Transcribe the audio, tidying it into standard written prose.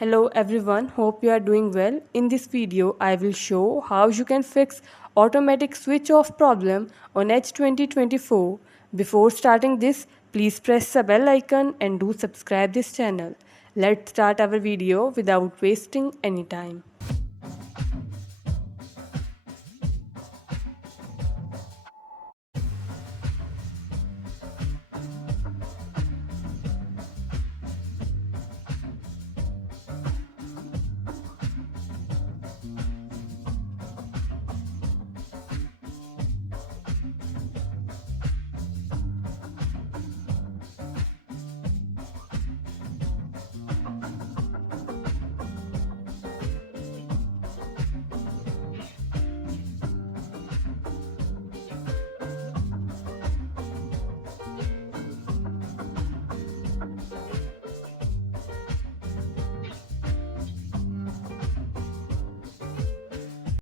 Hello everyone, hope you are doing well. In this video, I will show how you can fix automatic switch off problem on Edge 2024. Before starting this, please press the bell icon and do subscribe this channel. Let's start our video without wasting any time.